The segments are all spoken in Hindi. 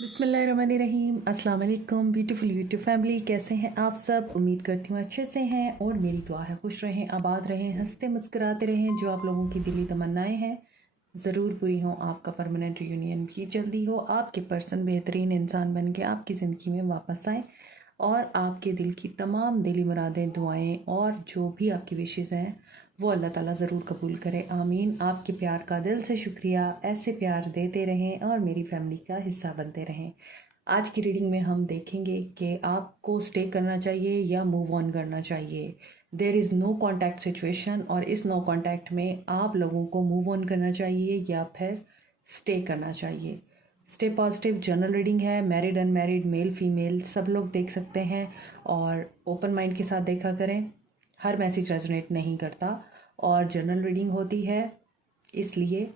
बिस्मिल्लाहिर्रहमानिर्रहीम। अस्सलाम वालेकुम ब्यूटीफुल यूट्यूब फैमिली, कैसे हैं आप सब? उम्मीद करती हूँ अच्छे से हैं और मेरी दुआ है खुश रहें, आबाद रहें, हंसते मुस्कुराते रहें। जो आप लोगों की दिली तमन्नाएं हैं ज़रूर पूरी हों। आपका परमानेंट रियूनियन भी जल्दी हो, आपके पर्सन बेहतरीन इंसान बन के आपकी ज़िंदगी में वापस आएँ और आपके दिल की तमाम दिली मुरादें, दुआएं और जो भी आपकी विशेज़ हैं वो अल्लाह ताला ज़रूर कबूल करे, आमीन। आपके प्यार का दिल से शुक्रिया। ऐसे प्यार देते रहें और मेरी फैमिली का हिस्सा बनते रहें। आज की रीडिंग में हम देखेंगे कि आपको स्टे करना चाहिए या मूव ऑन करना चाहिए। There is no contact situation और इस नो कॉन्टैक्ट में आप लोगों को मूव ऑन करना चाहिए या फिर स्टे करना चाहिए। स्टे पॉजिटिव जनरल रीडिंग है। मैरिड अनमैरिड, मेल फीमेल सब लोग देख सकते हैं और ओपन माइंड के साथ देखा करें। हर मैसेज रेजोनेट नहीं करता और जनरल रीडिंग होती है, इसलिए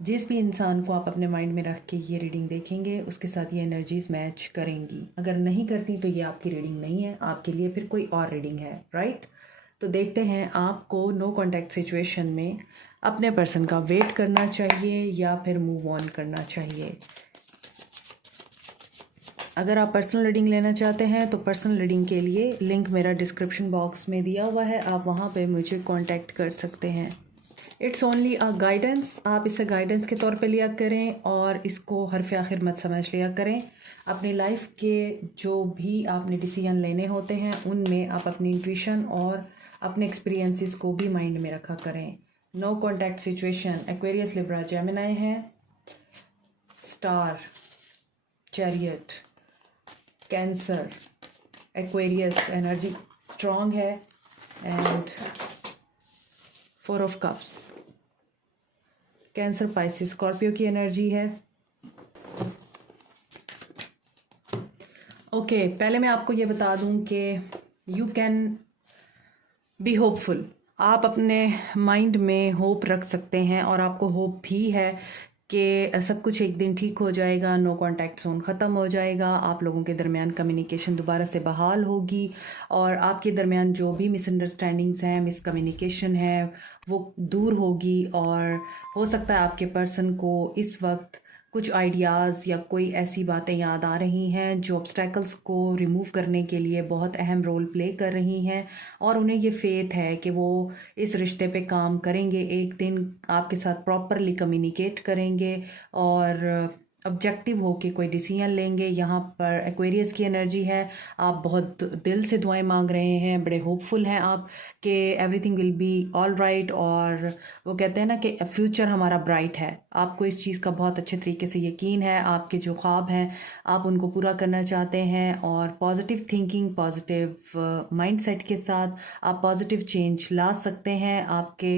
जिस भी इंसान को आप अपने माइंड में रख के ये रीडिंग देखेंगे उसके साथ ये एनर्जीज मैच करेंगी। अगर नहीं करती तो ये आपकी रीडिंग नहीं है, आपके लिए फिर कोई और रीडिंग है, राइट? तो देखते हैं आपको नो कॉन्टैक्ट सिचुएशन में अपने पर्सन का वेट करना चाहिए या फिर मूव ऑन करना चाहिए। अगर आप पर्सनल रीडिंग लेना चाहते हैं तो पर्सनल रीडिंग के लिए लिंक मेरा डिस्क्रिप्शन बॉक्स में दिया हुआ है, आप वहाँ पे मुझे कांटेक्ट कर सकते हैं। इट्स ओनली अ गाइडेंस, आप इसे गाइडेंस के तौर पे लिया करें और इसको हरफ आखिर मत समझ लिया करें। अपनी लाइफ के जो भी आपने डिसीजन लेने होते हैं उनमें आप अपनी इंट्यूशन और अपने एक्सपीरियंसेस को भी माइंड में रखा करें। No contact situation Aquarius, Libra, Gemini है। Star, chariot, Cancer, Aquarius energy strong है and 4 of cups. Cancer, Pisces, Scorpio की एनर्जी है। ओके, पहले मैं आपको ये बता दूं कि यू कैन बी होपफुल। आप अपने माइंड में होप रख सकते हैं और आपको होप भी है कि सब कुछ एक दिन ठीक हो जाएगा, नो कॉन्टैक्ट जोन ख़त्म हो जाएगा, आप लोगों के दरमियान कम्युनिकेशन दोबारा से बहाल होगी और आपके दरमियान जो भी मिसअंडरस्टैंडिंग्स हैं, मिसकम्युनिकेशन है, वो दूर होगी। और हो सकता है आपके पर्सन को इस वक्त कुछ आइडियाज़ या कोई ऐसी बातें याद आ रही हैं जो ऑब्स्टैकल्स को रिमूव करने के लिए बहुत अहम रोल प्ले कर रही हैं और उन्हें ये फेथ है कि वो इस रिश्ते पे काम करेंगे, एक दिन आपके साथ प्रॉपरली कम्युनिकेट करेंगे और ऑब्जेक्टिव होके कोई डिसीजन लेंगे। यहाँ पर एक्वेरियस की एनर्जी है, आप बहुत दिल से दुआएं मांग रहे हैं, बड़े होपफुल हैं आप कि everything will be all right. और वो कहते हैं ना कि फ्यूचर हमारा ब्राइट है, आपको इस चीज़ का बहुत अच्छे तरीके से यकीन है। आपके जो ख्वाब हैं आप उनको पूरा करना चाहते हैं और पॉजिटिव थिंकिंग, पॉजिटिव माइंडसेट के साथ आप पॉजिटिव चेंज ला सकते हैं। आपके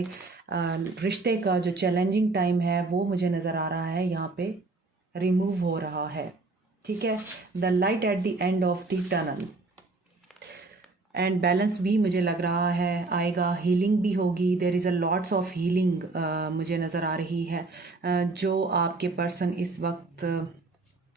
रिश्ते का जो चैलेंजिंग टाइम है वो मुझे नज़र आ रहा है यहाँ पे रिमूव हो रहा है, ठीक है। The light at the end of the tunnel and balance भी मुझे लग रहा है आएगा, हीलिंग भी होगी। There is a lots of healing मुझे नज़र आ रही है जो आपके पर्सन इस वक्त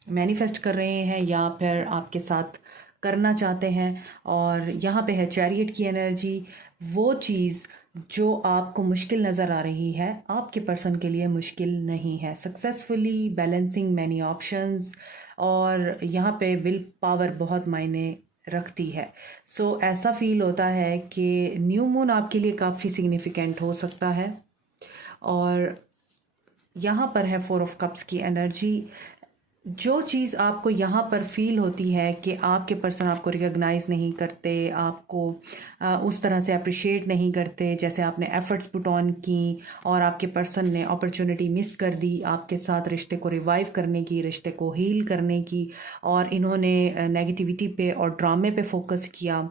मैनिफेस्ट कर रहे हैं या फिर आपके साथ करना चाहते हैं। और यहाँ पे है चैरियट की एनर्जी, वो चीज़ जो आपको मुश्किल नज़र आ रही है आपके पर्सन के लिए मुश्किल नहीं है। सक्सेसफुली बैलेंसिंग मैनी ऑप्शंस और यहाँ पे विल पावर बहुत मायने रखती है। सो ऐसा फील होता है कि न्यू मून आपके लिए काफ़ी सिग्निफिकेंट हो सकता है। और यहाँ पर है 4 ऑफ कप्स की एनर्जी। जो चीज़ आपको यहाँ पर फील होती है कि आपके पर्सन आपको रिकॉग्नाइज नहीं करते, आपको उस तरह से अप्रिशिएट नहीं करते जैसे आपने एफर्ट्स पुट ऑन की और आपके पर्सन ने अपॉर्चुनिटी मिस कर दी आपके साथ रिश्ते को रिवाइव करने की, रिश्ते को हील करने की, और इन्होंने नेगेटिविटी पे और ड्रामे पे फोकस किया,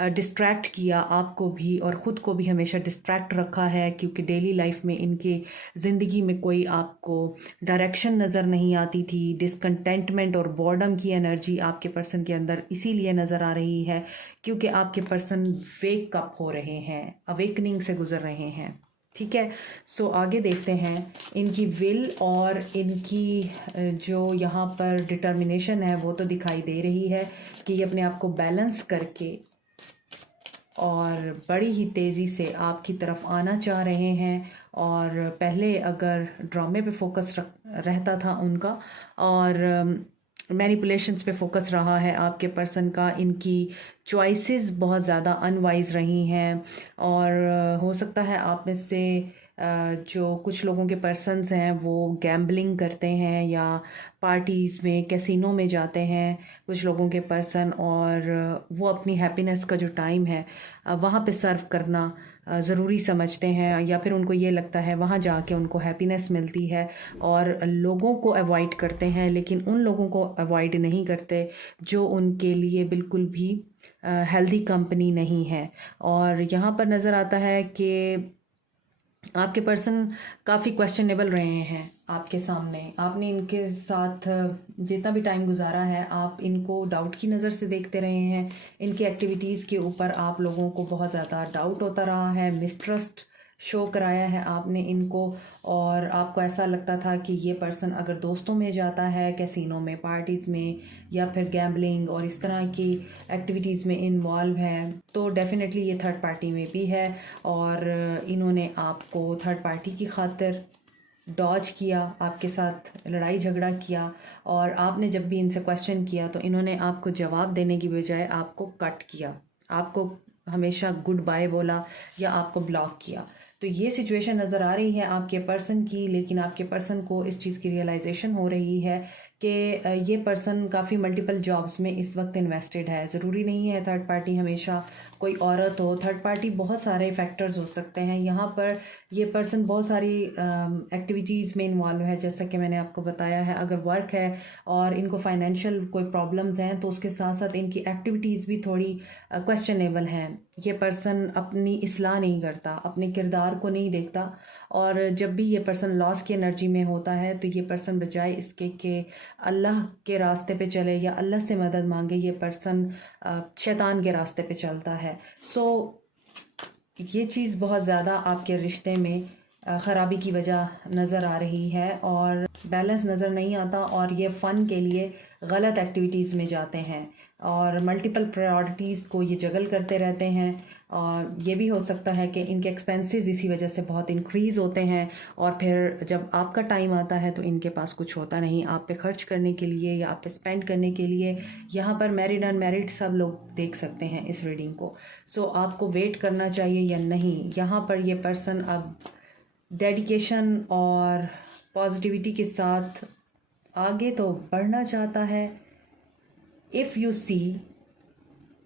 डिस्ट्रैक्ट किया आपको भी और ख़ुद को भी हमेशा डिस्ट्रैक्ट रखा है क्योंकि डेली लाइफ में इनके ज़िंदगी में कोई आपको डायरेक्शन नज़र नहीं आती थी। डिसकंटेंटमेंट और बॉर्डम की एनर्जी आपके पर्सन के अंदर इसीलिए नज़र आ रही है क्योंकि आपके पर्सन वेक अप हो रहे हैं, अवेकनिंग से गुजर रहे हैं, ठीक है। सो आगे देखते हैं इनकी विल और इनकी जो यहाँ पर डिटर्मिनेशन है वो तो दिखाई दे रही है कि ये अपने आप को बैलेंस करके और बड़ी ही तेज़ी से आपकी तरफ आना चाह रहे हैं। और पहले अगर ड्रामे पे फोकस रहता था उनका और मैनिपुलेशंस पे फोकस रहा है आपके पर्सन का, इनकी चॉइसेस बहुत ज़्यादा अनवाइज रही हैं। और हो सकता है आप में से जो कुछ लोगों के पर्सन्स हैं वो गैम्बलिंग करते हैं या पार्टीज़ में, कैसीनो में जाते हैं कुछ लोगों के पर्सन, और वो अपनी हैप्पीनेस का जो टाइम है वहाँ पे सर्व करना ज़रूरी समझते हैं, या फिर उनको ये लगता है वहाँ जाके उनको हैप्पीनेस मिलती है, और लोगों को अवॉइड करते हैं, लेकिन उन लोगों को अवॉइड नहीं करते जो उनके लिए बिल्कुल भी हेल्दी कंपनी नहीं है। और यहाँ पर नज़र आता है कि आपके पर्सन काफ़ी क्वेश्चनेबल रहे हैं आपके सामने। आपने इनके साथ जितना भी टाइम गुजारा है आप इनको डाउट की नज़र से देखते रहे हैं। इनकी एक्टिविटीज़ के ऊपर आप लोगों को बहुत ज़्यादा डाउट होता रहा है, मिसट्रस्ट शो कराया है आपने इनको, और आपको ऐसा लगता था कि ये पर्सन अगर दोस्तों में जाता है, कैसीनो में, पार्टीज़ में, या फिर गैम्बलिंग और इस तरह की एक्टिविटीज़ में इन्वॉल्व है, तो डेफिनेटली ये थर्ड पार्टी में भी है। और इन्होंने आपको थर्ड पार्टी की खातिर डॉज किया, आपके साथ लड़ाई झगड़ा किया, और आपने जब भी इनसे क्वेश्चन किया तो इन्होंने आपको जवाब देने की बजाय आपको कट किया, आपको हमेशा गुड बाय बोला या आपको ब्लॉक किया। तो ये सिचुएशन नज़र आ रही है आपके पर्सन की, लेकिन आपके पर्सन को इस चीज़ की रियलाइजेशन हो रही है कि ये पर्सन काफ़ी मल्टीपल जॉब्स में इस वक्त इन्वेस्टेड है। ज़रूरी नहीं है थर्ड पार्टी हमेशा कोई औरत हो, थर्ड पार्टी बहुत सारे फैक्टर्स हो सकते हैं। यहाँ पर ये पर्सन बहुत सारी एक्टिविटीज़ में इन्वॉल्व है, जैसा कि मैंने आपको बताया है। अगर वर्क है और इनको फाइनेंशियल कोई प्रॉब्लम्स हैं तो उसके साथ साथ इनकी एक्टिविटीज़ भी थोड़ी क्वेश्चनेबल हैं। ये पर्सन अपनी इस्लाह नहीं करता, अपने किरदार को नहीं देखता, और जब भी ये पर्सन लॉस की एनर्जी में होता है तो ये पर्सन बजाय इसके कि अल्लाह के रास्ते पे चले या अल्लाह से मदद मांगे, ये पर्सन शैतान के रास्ते पे चलता है। सो ये चीज़ बहुत ज़्यादा आपके रिश्ते में ख़राबी की वजह नज़र आ रही है, और बैलेंस नज़र नहीं आता, और ये फ़न के लिए गलत एक्टिविटीज़ में जाते हैं और मल्टीपल प्रायोरिटीज़ को ये जगल करते रहते हैं। और ये भी हो सकता है कि इनके एक्सपेंसेस इसी वजह से बहुत इंक्रीज़ होते हैं, और फिर जब आपका टाइम आता है तो इनके पास कुछ होता नहीं आप पे खर्च करने के लिए या आप पे स्पेंड करने के लिए। यहाँ पर मैरिड अनमैरिड सब लोग देख सकते हैं इस रीडिंग को। सो आपको वेट करना चाहिए या नहीं। यहाँ पर ये पर्सन अब डेडिकेशन और पॉजिटिविटी के साथ आगे तो बढ़ना चाहता है। इफ़ यू सी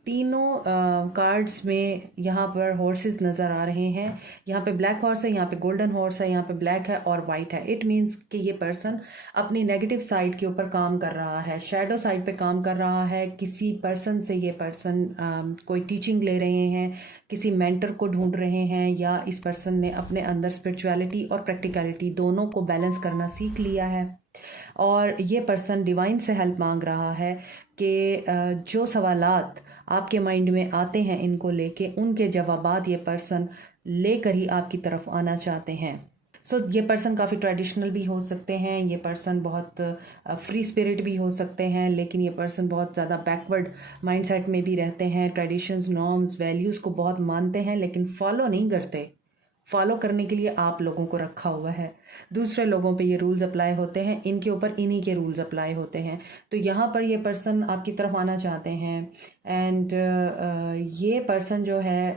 तीनों कार्ड्स में यहाँ पर हॉर्सेस नज़र आ रहे हैं। यहाँ पे ब्लैक हॉर्स है, यहाँ पे गोल्डन हॉर्स है, यहाँ पे ब्लैक है और वाइट है। इट मीन्स कि ये पर्सन अपनी नेगेटिव साइड के ऊपर काम कर रहा है, शैडो साइड पे काम कर रहा है। किसी पर्सन से ये पर्सन कोई टीचिंग ले रहे हैं, किसी मेंटर को ढूंढ रहे हैं, या इस पर्सन ने अपने अंदर स्पिरिचुअलिटी और प्रैक्टिकलिटी दोनों को बैलेंस करना सीख लिया है। और ये पर्सन डिवाइन से हेल्प मांग रहा है कि जो सवालात आपके माइंड में आते हैं इनको लेके, उनके जवाबात ये पर्सन लेकर ही आपकी तरफ आना चाहते हैं। सो ये पर्सन काफ़ी ट्रेडिशनल भी हो सकते हैं, ये पर्सन बहुत फ्री स्पिरिट भी हो सकते हैं, लेकिन ये पर्सन बहुत ज़्यादा बैकवर्ड माइंडसेट में भी रहते हैं। ट्रेडिशंस, नॉर्म्स, वैल्यूज़ को बहुत मानते हैं लेकिन फॉलो नहीं करते। फॉलो करने के लिए आप लोगों को रखा हुआ है, दूसरे लोगों पे ये रूल्स अप्लाई होते हैं, इनके ऊपर इन्हीं के रूल्स अप्लाई होते हैं। तो यहाँ पर ये पर्सन आपकी तरफ आना चाहते हैं। एंड ये पर्सन जो है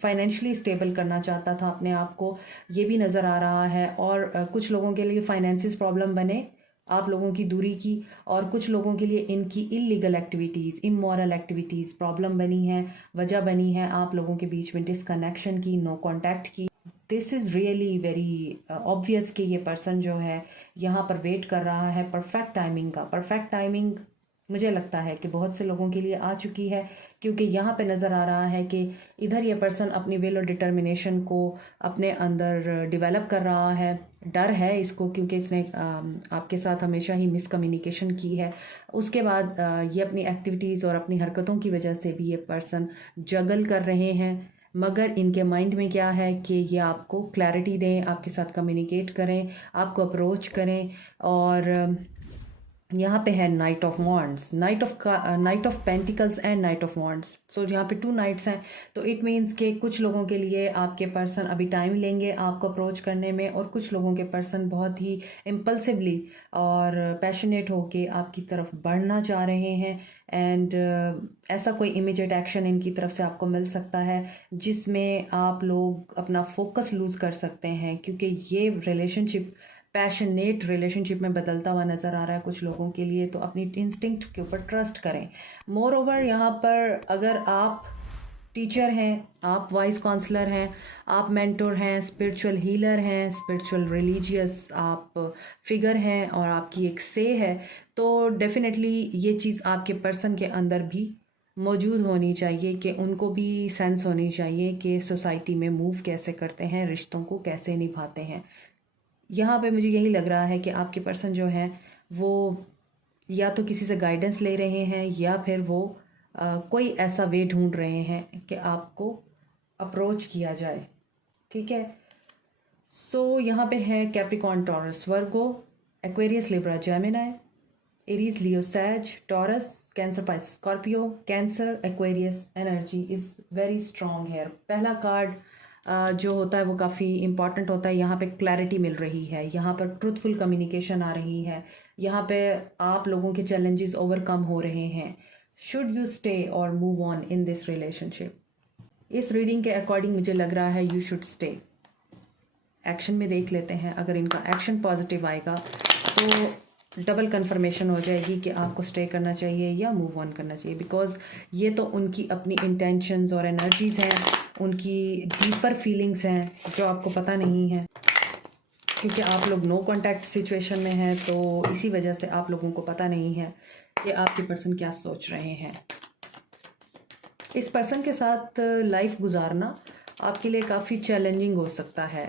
फाइनेंशियली स्टेबल करना चाहता था अपने आप को, ये भी नज़र आ रहा है। और कुछ लोगों के लिए फाइनेंसिस प्रॉब्लम बने आप लोगों की दूरी की, और कुछ लोगों के लिए इनकी illegal activities, immoral activities problem बनी है, वजह बनी है आप लोगों के बीच में डिसकनेक्शन की, नो कांटेक्ट की। This is really very obvious कि ये पर्सन जो है यहाँ पर वेट कर रहा है परफेक्ट टाइमिंग का। परफेक्ट टाइमिंग मुझे लगता है कि बहुत से लोगों के लिए आ चुकी है, क्योंकि यहाँ पे नज़र आ रहा है कि इधर ये पर्सन अपनी विल और डिटर्मिनेशन को अपने अंदर डेवलप कर रहा है। डर है इसको क्योंकि इसने आपके साथ हमेशा ही मिसकम्युनिकेशन की है। उसके बाद ये अपनी एक्टिविटीज़ और अपनी हरकतों की वजह से भी ये पर्सन जगल कर रहे हैं, मगर इनके माइंड में क्या है कि ये आपको क्लैरिटी दें, आपके साथ कम्युनिकेट करें, आपको अप्रोच करें, और यहाँ पे है knight of wands, knight of pentacles and knight of wands. So यहाँ पे 2 नाइट्स हैं, तो इट मीन्स कि कुछ लोगों के लिए आपके पर्सन अभी टाइम लेंगे आपको अप्रोच करने में, और कुछ लोगों के पर्सन बहुत ही इम्पल्सिवली और पैशनेट होके आपकी तरफ बढ़ना चाह रहे हैं। एंड ऐसा कोई इमीडिएट एक्शन इनकी तरफ से आपको मिल सकता है जिसमें आप लोग अपना फोकस लूज़ कर सकते हैं, क्योंकि ये रिलेशनशिप पैशनेट रिलेशनशिप में बदलता हुआ नज़र आ रहा है कुछ लोगों के लिए। तो अपनी इंस्टिंक्ट के ऊपर ट्रस्ट करें। मोर ओवर यहाँ पर अगर आप टीचर हैं, आप वाइस काउंसलर हैं, आप मेंटोर हैं, स्पिरिचुअल हीलर हैं, स्पिरिचुअल रिलीजियस आप फिगर हैं और आपकी एक से है, तो डेफिनेटली ये चीज़ आपके पर्सन के अंदर भी मौजूद होनी चाहिए कि उनको भी सेंस होनी चाहिए कि सोसाइटी में मूव कैसे करते हैं, रिश्तों को कैसे निभाते हैं। यहाँ पे मुझे यही लग रहा है कि आपके पर्सन जो हैं वो या तो किसी से गाइडेंस ले रहे हैं या फिर वो कोई ऐसा वे ढूंढ रहे हैं कि आपको अप्रोच किया जाए। ठीक है। सो यहाँ पे है Capricorn, Taurus, Virgo, Aquarius, Libra, Gemini, Aries, Leo, Sag, Taurus, Cancer, Pisces, Scorpio, Cancer, Aquarius energy is very strong here. पहला कार्ड जो होता है वो काफ़ी इंपॉर्टेंट होता है। यहाँ पे क्लैरिटी मिल रही है, यहाँ पर ट्रूथफुल कम्युनिकेशन आ रही है, यहाँ पे आप लोगों के चैलेंजेस ओवरकम हो रहे हैं। शुड यू स्टे और move on in this relationship? इस रीडिंग के अकॉर्डिंग मुझे लग रहा है यू शुड स्टे। एक्शन में देख लेते हैं, अगर इनका एक्शन पॉजिटिव आएगा तो डबल कंफर्मेशन हो जाएगी कि आपको स्टे करना चाहिए या मूव ऑन करना चाहिए, बिकॉज ये तो उनकी अपनी इंटेंशंस और एनर्जीज हैं, उनकी डीपर फीलिंग्स हैं जो आपको पता नहीं है, क्योंकि आप लोग नो कांटेक्ट सिचुएशन में हैं, तो इसी वजह से आप लोगों को पता नहीं है कि आपके पर्सन क्या सोच रहे हैं। इस पर्सन के साथ लाइफ गुजारना आपके लिए काफ़ी चैलेंजिंग हो सकता है।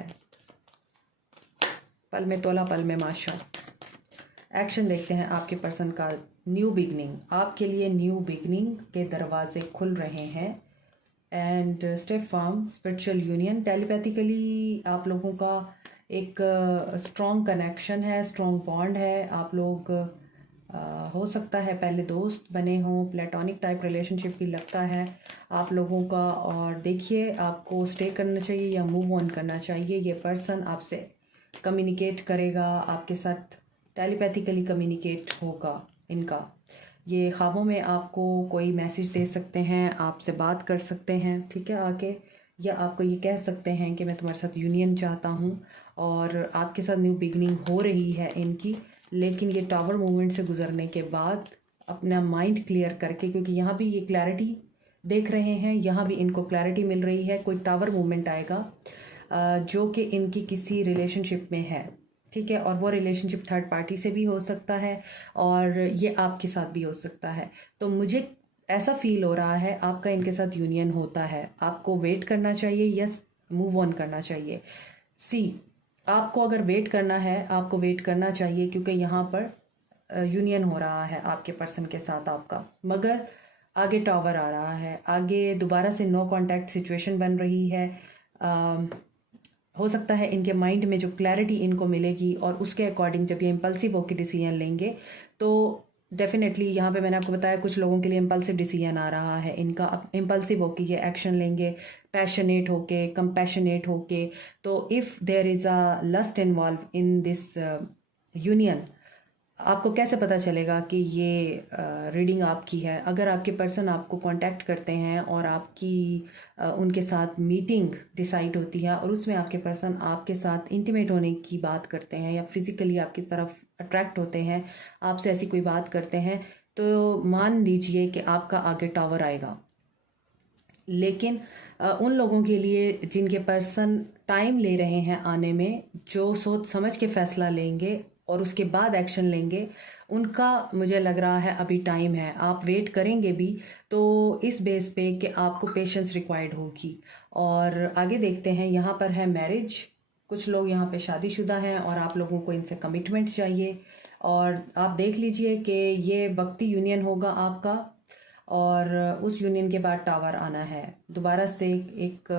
पल में तोला पल में माशा। एक्शन देखते हैं आपके पर्सन का। न्यू बिगनिंग, आपके लिए न्यू बिगनिंग के दरवाजे खुल रहे हैं। And stay firm, spiritual union, telepathically आप लोगों का एक स्ट्रॉन्ग कनेक्शन है, स्ट्रॉन्ग बॉन्ड है। आप लोग हो सकता है पहले दोस्त बने हों, प्लेटोनिक टाइप रिलेशनशिप भी लगता है आप लोगों का। और देखिए आपको स्टे करना चाहिए या मूव ऑन करना चाहिए। ये पर्सन आपसे कम्युनिकेट करेगा, आपके साथ टेलीपैथिकली कम्युनिकेट होगा इनका। ये ख्वाबों में आपको कोई मैसेज दे सकते हैं, आपसे बात कर सकते हैं, ठीक है, आके, या आपको ये कह सकते हैं कि मैं तुम्हारे साथ यूनियन चाहता हूँ और आपके साथ न्यू बिगनिंग हो रही है इनकी। लेकिन ये टावर मूवमेंट से गुजरने के बाद अपना माइंड क्लियर करके, क्योंकि यहाँ भी ये क्लैरिटी देख रहे हैं, यहाँ भी इनको क्लैरिटी मिल रही है, कोई टावर मूवमेंट आएगा जो कि इनकी किसी रिलेशनशिप में है, ठीक है, और वो रिलेशनशिप थर्ड पार्टी से भी हो सकता है और ये आपके साथ भी हो सकता है। तो मुझे ऐसा फील हो रहा है आपका इनके साथ यूनियन होता है। आपको वेट करना चाहिए या मूव ऑन करना चाहिए? सी, आपको अगर वेट करना है आपको वेट करना चाहिए, क्योंकि यहाँ पर यूनियन हो रहा है आपके पर्सन के साथ आपका, मगर आगे टावर आ रहा है, आगे दोबारा से नो कांटेक्ट सिचुएशन बन रही है। हो सकता है इनके माइंड में जो क्लैरिटी इनको मिलेगी और उसके अकॉर्डिंग जब ये इम्पल्सिव होकर डिसीजन लेंगे, तो डेफिनेटली यहाँ पे मैंने आपको बताया कुछ लोगों के लिए इम्पल्सिव डिसीजन आ रहा है इनका। अब इम्पल्सिव होके ये एक्शन लेंगे, पैशनेट होके, कंपैशनेट होके। तो if there is a lust involve in this union, आपको कैसे पता चलेगा कि ये रीडिंग आपकी है? अगर आपके पर्सन आपको कांटेक्ट करते हैं और आपकी उनके साथ मीटिंग डिसाइड होती है और उसमें आपके पर्सन आपके साथ इंटीमेट होने की बात करते हैं या फिज़िकली आपकी तरफ अट्रैक्ट होते हैं, आपसे ऐसी कोई बात करते हैं, तो मान लीजिए कि आपका आगे टावर आएगा। लेकिन उन लोगों के लिए जिनके पर्सन टाइम ले रहे हैं आने में, जो सोच समझ के फ़ैसला लेंगे और उसके बाद एक्शन लेंगे, उनका मुझे लग रहा है अभी टाइम है। आप वेट करेंगे भी तो इस बेस पे कि आपको पेशेंस रिक्वायर्ड होगी। और आगे देखते हैं, यहाँ पर है मैरिज। कुछ लोग यहाँ पे शादीशुदा हैं और आप लोगों को इनसे कमिटमेंट चाहिए, और आप देख लीजिए कि ये वक्ती यूनियन होगा आपका और उस यूनियन के बाद टावर आना है, दोबारा से एक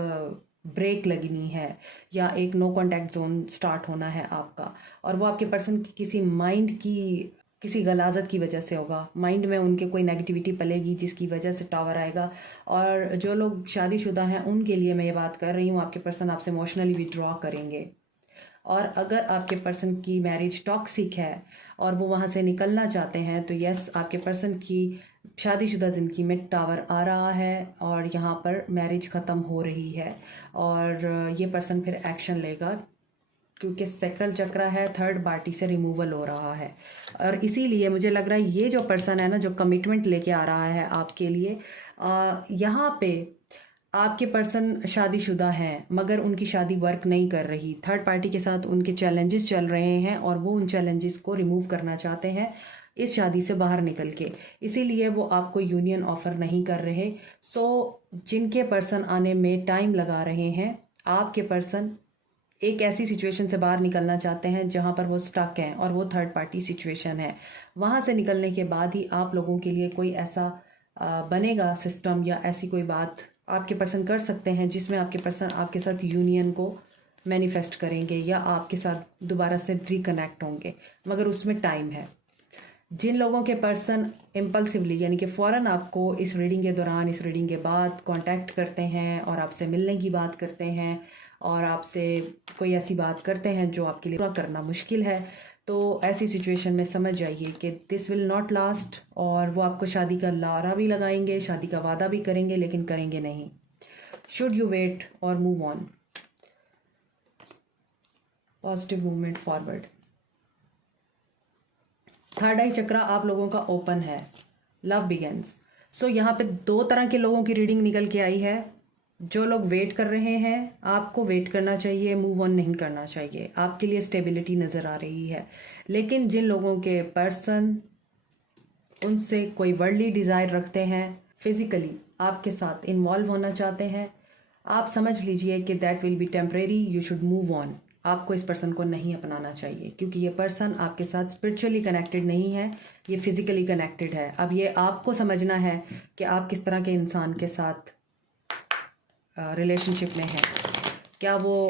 ब्रेक लगनी है या एक नो कांटेक्ट जोन स्टार्ट होना है आपका। और वो आपके पर्सन की किसी माइंड की किसी गलाजत की वजह से होगा, माइंड में उनके कोई नेगेटिविटी पलेगी जिसकी वजह से टावर आएगा। और जो लोग शादीशुदा हैं उनके लिए मैं ये बात कर रही हूँ, आपके पर्सन आपसे इमोशनली विड्रॉ करेंगे। और अगर आपके पर्सन की मैरिज टॉक्सिक है और वो वहाँ से निकलना चाहते हैं तो यस, आपके पर्सन की शादीशुदा ज़िंदगी में टावर आ रहा है और यहाँ पर मैरिज ख़त्म हो रही है और ये पर्सन फिर एक्शन लेगा, क्योंकि सेक्रल चक्र है, थर्ड पार्टी से रिमूवल हो रहा है। और इसीलिए मुझे लग रहा है ये जो पर्सन है ना, जो कमिटमेंट लेके आ रहा है आपके लिए, यहाँ पे आपके पर्सन शादीशुदा हैं मगर उनकी शादी वर्क नहीं कर रही, थर्ड पार्टी के साथ उनके चैलेंजेस चल रहे हैं और वो उन चैलेंजेस को रिमूव करना चाहते हैं इस शादी से बाहर निकल के, इसीलिए वो आपको यूनियन ऑफर नहीं कर रहे। सो जिनके पर्सन आने में टाइम लगा रहे हैं, आपके पर्सन एक ऐसी सिचुएशन से बाहर निकलना चाहते हैं जहां पर वो स्टक हैं और वो थर्ड पार्टी सिचुएशन है। वहां से निकलने के बाद ही आप लोगों के लिए कोई ऐसा बनेगा सिस्टम या ऐसी कोई बात आपके पर्सन कर सकते हैं जिसमें आपके पर्सन आपके साथ यूनियन को मैनिफेस्ट करेंगे या आपके साथ दोबारा से रिकनेक्ट होंगे, मगर उसमें टाइम है। जिन लोगों के पर्सन इम्पल्सिवली यानी कि फ़ौरन आपको इस रीडिंग के दौरान, इस रीडिंग के बाद कांटेक्ट करते हैं और आपसे मिलने की बात करते हैं और आपसे कोई ऐसी बात करते हैं जो आपके लिए पूरा करना मुश्किल है, तो ऐसी सिचुएशन में समझ जाइए कि दिस विल नॉट लास्ट और वो आपको शादी का लारा भी लगाएंगे, शादी का वादा भी करेंगे, लेकिन करेंगे नहीं। Should you wait or move on? Positive movement forward. Third eye chakra आप लोगों का ओपन है, लव बिगेन्स। सो यहाँ पे दो तरह के लोगों की रीडिंग निकल के आई है। जो लोग वेट कर रहे हैं, आपको वेट करना चाहिए, मूव ऑन नहीं करना चाहिए, आपके लिए स्टेबिलिटी नज़र आ रही है। लेकिन जिन लोगों के पर्सन उनसे कोई वर्ल्डली डिज़ायर रखते हैं, फिजिकली आपके साथ इन्वॉल्व होना चाहते हैं, आप समझ लीजिए कि that will be temporary, you should move on. आपको इस पर्सन को नहीं अपनाना चाहिए क्योंकि ये पर्सन आपके साथ स्पिरिचुअली कनेक्टेड नहीं है, ये फिजिकली कनेक्टेड है। अब ये आपको समझना है कि आप किस तरह के इंसान के साथ रिलेशनशिप में है। क्या वो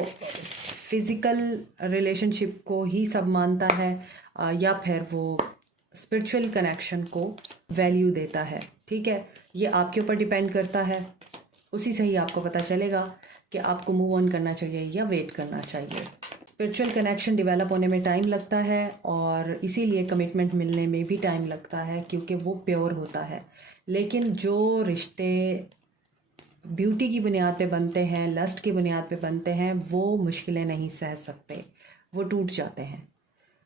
फिज़िकल रिलेशनशिप को ही सब मानता है या फिर वो स्पिरिचुअल कनेक्शन को वैल्यू देता है? ठीक है, ये आपके ऊपर डिपेंड करता है। उसी से ही आपको पता चलेगा कि आपको मूव ऑन करना चाहिए या वेट करना चाहिए। स्पिरिचुअल कनेक्शन डेवलप होने में टाइम लगता है और इसीलिए कमिटमेंट मिलने में भी टाइम लगता है क्योंकि वो प्योर होता है। लेकिन जो रिश्ते ब्यूटी की बुनियाद पे बनते हैं, लस्ट की बुनियाद पे बनते हैं, वो मुश्किलें नहीं सह सकते, वो टूट जाते हैं।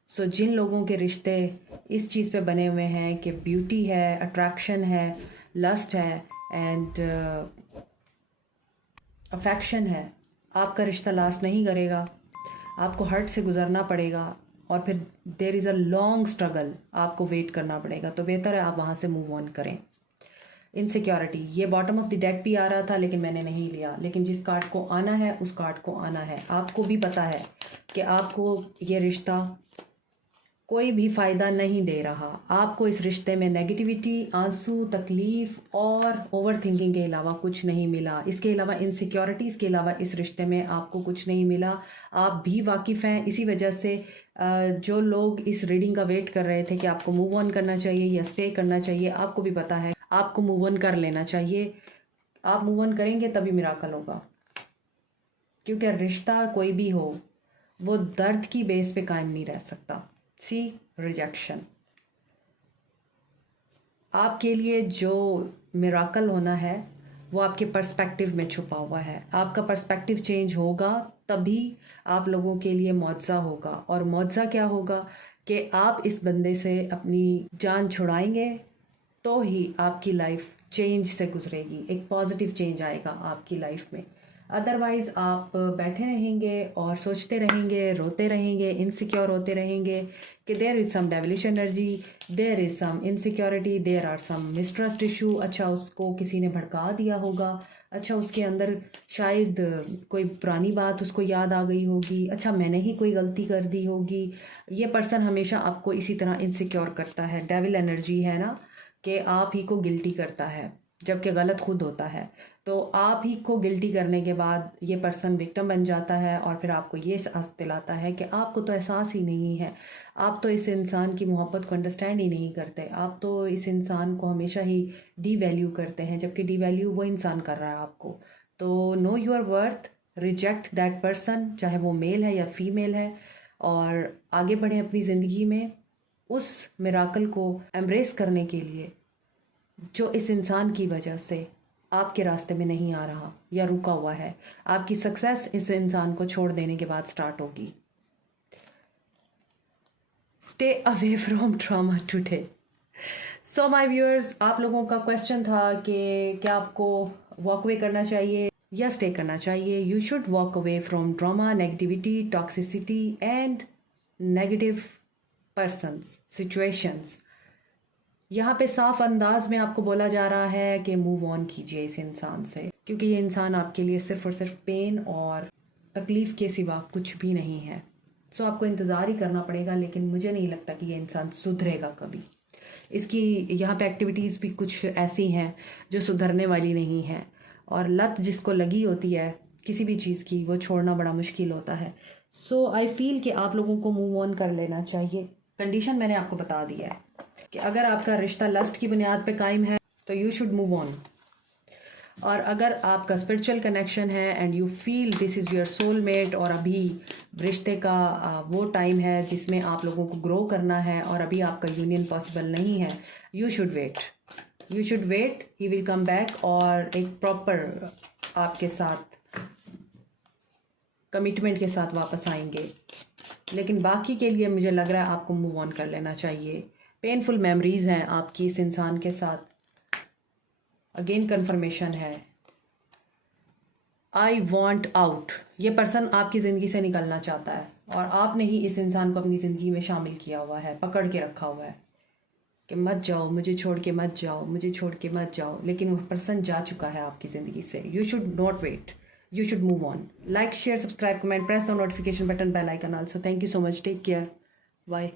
सो जिन लोगों के रिश्ते इस चीज़ पे बने हुए हैं कि ब्यूटी है, अट्रैक्शन है, लस्ट है एंड अफेक्शन है, आपका रिश्ता लास्ट नहीं करेगा, आपको हर्ट से गुजरना पड़ेगा और फिर there is a long struggle, आपको वेट करना पड़ेगा। तो बेहतर है आप वहाँ से मूव ऑन करें। इनसिक्योरिटी, ये बॉटम ऑफ द डेक भी आ रहा था लेकिन मैंने नहीं लिया, लेकिन जिस कार्ड को आना है उस कार्ड को आना है। आपको भी पता है कि आपको ये रिश्ता कोई भी फ़ायदा नहीं दे रहा, आपको इस रिश्ते में नेगेटिविटी, आंसू, तकलीफ़ और ओवर थिंकिंग के अलावा कुछ नहीं मिला। इसके अलावा इनसिक्योरिटीज़ के अलावा इस रिश्ते में आपको कुछ नहीं मिला। आप भी वाकिफ़ हैं, इसी वजह से जो लोग इस रीडिंग का वेट कर रहे थे कि आपको मूव ऑन करना चाहिए या स्टे करना चाहिए, आपको भी पता है आपको मूव ऑन कर लेना चाहिए। आप मूव ऑन करेंगे तभी मिराकल होगा, क्योंकि रिश्ता कोई भी हो वो दर्द की बेस पे कायम नहीं रह सकता। सी रिजेक्शन, आपके लिए जो मिराकल होना है वो आपके पर्सपेक्टिव में छुपा हुआ है। आपका पर्सपेक्टिव चेंज होगा तभी आप लोगों के लिए मुआवजा होगा। और मुआवजा क्या होगा कि आप इस बंदे से अपनी जान छुड़ाएंगे तो ही आपकी लाइफ चेंज से गुजरेगी, एक पॉजिटिव चेंज आएगा आपकी लाइफ में। अदरवाइज़ आप बैठे रहेंगे और सोचते रहेंगे, रोते रहेंगे, इनसिक्योर होते रहेंगे कि there is some devilish energy, there is some insecurity, there are some mistrust issue. अच्छा, उसको किसी ने भड़का दिया होगा, अच्छा उसके अंदर शायद कोई पुरानी बात उसको याद आ गई होगी, अच्छा मैंने ही कोई गलती कर दी होगी। ये पर्सन हमेशा आपको इसी तरह इनसिक्योर करता है, डेविल एनर्जी है ना, कि आप ही को गिल्टी करता है। जबकि गलत खुद होता है। तो आप ही को गिल्टी करने के बाद ये पर्सन विक्टिम बन जाता है और फिर आपको ये एहसास दिलाता है कि आपको तो एहसास ही नहीं है, आप तो इस इंसान की मोहब्बत को अंडरस्टैंड ही नहीं करते, आप तो इस इंसान को हमेशा ही डी वैल्यू करते हैं, जबकि डी वैल्यू वो इंसान कर रहा है आपको। तो know your worth, reject that person, चाहे वो मेल है या फीमेल है, और आगे बढ़ें अपनी ज़िंदगी में उस मिराकल को एम्ब्रेस करने के लिए जो इस इंसान की वजह से आपके रास्ते में नहीं आ रहा या रुका हुआ है। आपकी सक्सेस इस इंसान को छोड़ देने के बाद स्टार्ट होगी। Stay away from trauma today. So my viewers, आप लोगों का क्वेश्चन था कि क्या आपको वॉक अवे करना चाहिए या स्टे करना चाहिए। You should walk away from trauma, negativity, toxicity and negative persons, situations. यहाँ पे साफ अंदाज में आपको बोला जा रहा है कि मूव ऑन कीजिए इस इंसान से, क्योंकि ये इंसान आपके लिए सिर्फ और सिर्फ पेन और तकलीफ़ के सिवा कुछ भी नहीं है। सो आपको इंतज़ार ही करना पड़ेगा, लेकिन मुझे नहीं लगता कि ये इंसान सुधरेगा कभी। इसकी यहाँ पे एक्टिविटीज़ भी कुछ ऐसी हैं जो सुधरने वाली नहीं है, और लत जिसको लगी होती है किसी भी चीज़ की, वो छोड़ना बड़ा मुश्किल होता है। सो आई फील कि आप लोगों को मूव ऑन कर लेना चाहिए। कंडीशन मैंने आपको बता दिया है कि अगर आपका रिश्ता लस्ट की बुनियाद पे कायम है तो यू शुड मूव ऑन, और अगर आपका स्पिरिचुअल कनेक्शन है and you feel this is your soulmate, और अभी रिश्ते का वो टाइम है जिसमें आप लोगों को ग्रो करना है और अभी आपका यूनियन पॉसिबल नहीं है, you should wait, you should wait, he will come back और एक प्रॉपर आपके साथ कमिटमेंट के साथ वापस आएंगे। लेकिन बाकी के लिए मुझे लग रहा है आपको मूव ऑन कर लेना चाहिए। पेनफुल मेमोरीज हैं आपकी इस इंसान के साथ। अगेन कंफर्मेशन है, आई वॉन्ट आउट। ये पर्सन आपकी ज़िंदगी से निकलना चाहता है और आपने ही इस इंसान को अपनी ज़िंदगी में शामिल किया हुआ है, पकड़ के रखा हुआ है कि मत जाओ, मुझे छोड़ के मत जाओ, मुझे छोड़ के मत जाओ। लेकिन वह पर्सन जा चुका है आपकी ज़िंदगी से। You should not wait, you should move on. Like, share, subscribe, comment, press the notification button, bell icon also. Thank you so much. Take care. Bye.